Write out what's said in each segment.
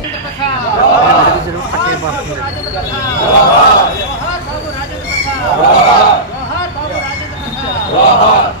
భాస్కర్ రాజేంద్ర ప్రసాద్ జోహార్ బాబు రాజేంద్ర ప్రసాద్ జోహార్ బాబు రాజేంద్ర ప్రసాద్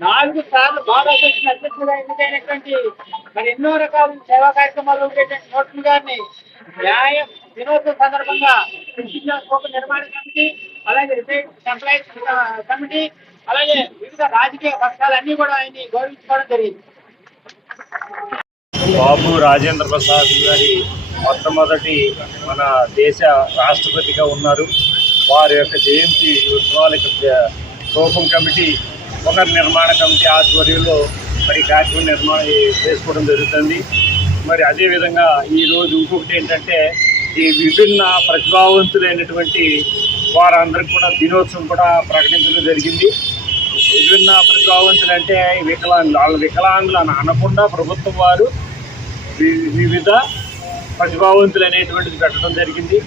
నాలుగు సార్లు భారతదేశం అధ్యక్షుడిగా ఎన్నికైనటువంటి మరి ఎన్నో రకాల సేవా కార్యక్రమాలు ఉండేటువంటి నోట్లు గారిని న్యాయ దినోత్సవం సందర్భంగా కృష్ణ కోప నిర్మాణ కమిటీ అలాగే రిపేర్ ఎంప్లాయీస్ కమిటీ అలాగే వివిధ రాజకీయ పక్షాలన్నీ కూడా ఆయన్ని గౌరవించుకోవడం జరిగింది. బాబు రాజేంద్ర ప్రసాద్ గారి మొట్టమొదటి మన దేశ రాష్ట్రపతిగా ఉన్నారు. వారి యొక్క జయంతి ఉత్సవాలకి రూపం కమిటీ పునర్నిర్మాణ కమిటీ ఆధ్వర్యంలో మరి కార్యక్రమం నిర్మాణం చేసుకోవడం జరుగుతుంది. మరి అదేవిధంగా ఈరోజు ఇంకొకటి ఏంటంటే ఈ విభిన్న ప్రతిభావంతులైనటువంటి వారందరికీ కూడా దినోత్సవం కూడా ప్రకటించడం జరిగింది. విభిన్న ప్రతిభావంతులు అంటే వికలాంగులు వాళ్ళ వికలాంగులు అని అనకుండా ప్రభుత్వం వారు వివిధ ప్రతిభావంతులు అనేటువంటిది పెట్టడం జరిగింది.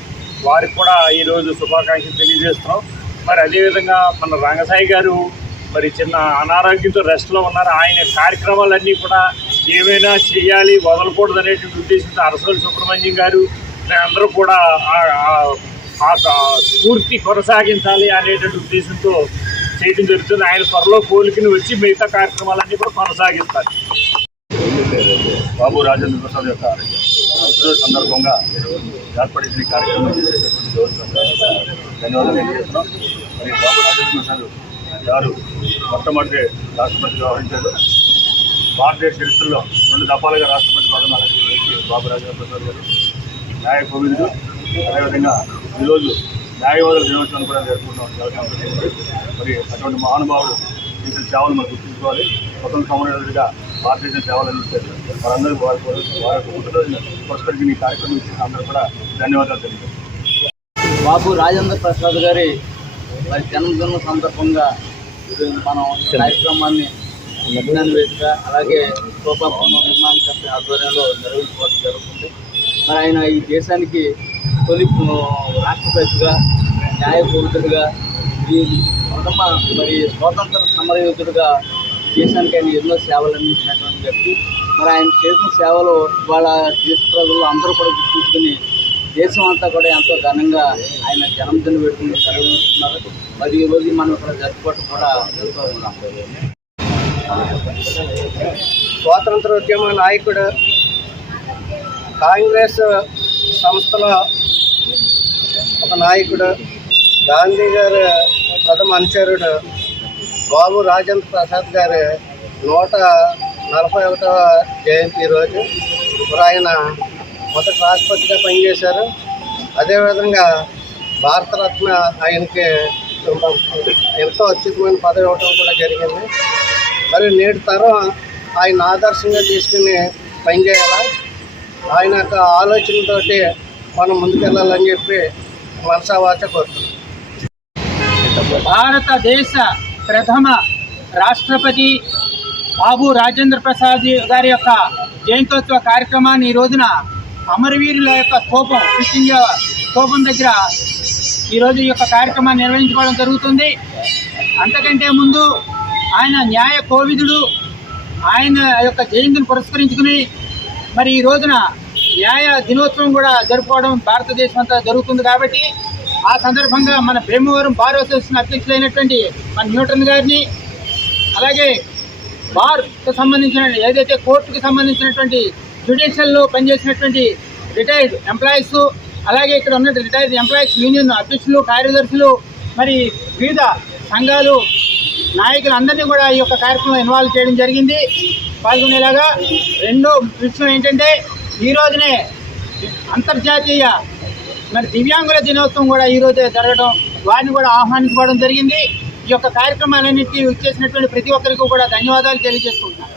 వారికి కూడా ఈరోజు శుభాకాంక్షలు తెలియజేస్తున్నాం. మరి అదేవిధంగా మన రంగసాయి గారు మరి చిన్న అనారోగ్యంతో రెస్ట్లో ఉన్నారు. ఆయన కార్యక్రమాలన్నీ కూడా ఏమైనా చేయాలి వదలకూడదు అనేటువంటి ఉద్దేశంతో అరసోలు సుబ్రహ్మణ్యం గారు అందరూ కూడా ఆ- స్ఫూర్తి కొనసాగించాలి అనేటువంటి ఉద్దేశంతో చేయడం జరుగుతుంది. ఆయన త్వరలో కోలుకుని వచ్చి మిగతా కార్యక్రమాలన్నీ కూడా కొనసాగిస్తారు. బాబు రాజేంద్ర ప్రసాద్ యొక్క సందర్భంగా ఏర్పడిన కార్యక్రమం. ధన్యవాదాలు మరి బాబు రాజేంద్ర ప్రసాద్ గారు మొట్టమొదటి రాష్ట్రపతిగా వ్యవహరించారు. భారతదేశ చరిత్రలో రెండు దఫాలుగా రాష్ట్రపతి పదం అలంకరించి బాబు రాజేంద్రప్రసాద్ గారు. న్యాయ కోవిందుడు అదేవిధంగా ఈరోజు న్యాయవాదుల దినోత్సవం కూడా జరుపుకుంటున్నాం మరి అటువంటి మహానుభావులు చేసిన సేవలు మనం గుర్తుంచుకోవాలి. స్వతంత్ర సమన్వయుడిగా భారతదేశం సేవలు అందించారు వారందరూ వారి వారి యొక్క పురస్కరించి ఈ కార్యక్రమం అందరూ కూడా ధన్యవాదాలు తెలియజేస్తారు బాబు రాజేంద్ర ప్రసాద్ గారి వారి జన్మదినం సందర్భంగా మనం కార్యక్రమాన్ని విజ్ఞాన వేదిక అలాగే శోభా నిర్మాణ కంపెనీ ఆధ్వర్యంలో నిర్వహించుకోవడం జరుగుతుంది. మరి ఆయన ఈ దేశానికి తొలి రాష్ట్రపతిగా న్యాయపూరితుడిగా ఈ ప్రథమ మరి స్వాతంత్ర సమరయోధుడిగా దేశానికి ఆయన ఎన్నో సేవలు అందించినటువంటి వ్యక్తి. మరి ఆయన చేసిన సేవలు ఇవాళ దేశ ప్రజలు అందరూ కూడా గుర్తుంచుకుని దేశం అంతా కూడా ఎంతో ఘనంగా ఆయన జన్మదిన పెట్టుకుని జరుగుతున్నారు మరి ఈ రోజు మనం ఇక్కడ జరుపుకోవడం కూడా ఎంతో ఉన్నాం స్వాతంత్రోద్యమ నాయకుడు కాంగ్రెస్ సంస్థలో ఒక నాయకుడు గాంధీ గారు ప్రథమ అనుచరుడు బాబు రాజేంద్ర ప్రసాద్ గారు నూట నలభై ఒకటవ జయంతి రోజు. ఇప్పుడు ఆయన మొదటి రాష్ట్రపతిగా పనిచేశారు. అదేవిధంగా భారతరత్న ఆయనకి ఎంతో అత్యుతమైన పదవి ఇవ్వటం కూడా జరిగింది. మరి నేటి తరం ఆయన ఆదర్శంగా తీసుకుని పనిచేయాలా? ఆయన యొక్క ఆలోచనతోటి మనం ముందుకెళ్ళాలని చెప్పి మనసావాచ కోరుతున్నాం. భారతదేశ ప్రథమ రాష్ట్రపతి బాబు రాజేంద్ర ప్రసాద్ గారి యొక్క జయంతోత్సవ కార్యక్రమాన్ని ఈ రోజున అమరవీరుల యొక్క కోపం క్విట్ కోపం దగ్గర ఈరోజు ఈ యొక్క కార్యక్రమాన్ని నిర్వహించుకోవడం జరుగుతుంది. అంతకంటే ముందు ఆయన న్యాయ కోవిదుడు ఆయన యొక్క జయంతిని పురస్కరించుకుని మరి ఈ రోజున న్యాయ దినోత్సవం కూడా జరుపుకోవడం భారతదేశం అంతా జరుగుతుంది కాబట్టి ఆ సందర్భంగా మన భీమవరం బార్ అసోసియేషన్ అధ్యక్షులైనటువంటి మన న్యూటన్ గారిని అలాగే బార్కు సంబంధించిన ఏదైతే కోర్టుకు సంబంధించినటువంటి జ్యుడిషియల్లో పనిచేసినటువంటి రిటైర్డ్ ఎంప్లాయీస్ అలాగే ఇక్కడ ఉన్న రిటైర్డ్ ఎంప్లాయీస్ యూనియన్ అధ్యక్షులు కార్యదర్శులు మరి వివిధ సంఘాలు నాయకులందరినీ కూడా ఈ యొక్క కార్యక్రమంలో ఇన్వాల్వ్ చేయడం జరిగింది. పాల్గొనేలాగా రెండో విషయం ఏంటంటే ఈ రోజునే అంతర్జాతీయ మరి దివ్యాంగుల దినోత్సవం కూడా ఈరోజే జరగడం వారిని కూడా ఆహ్వానించుకోవడం జరిగింది. ఈ యొక్క కార్యక్రమాలన్నింటినీ చేసినటువంటి ప్రతి ఒక్కరికి కూడా ధన్యవాదాలు తెలియజేసుకుంటున్నాను.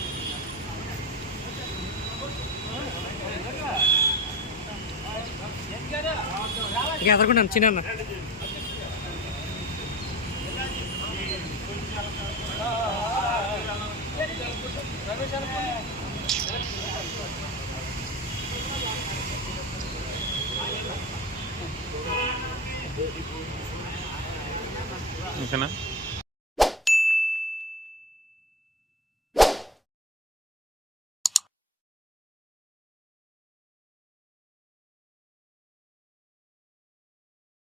ఇక ఎదుర్కొంటాను చిన్న ఓకేనా?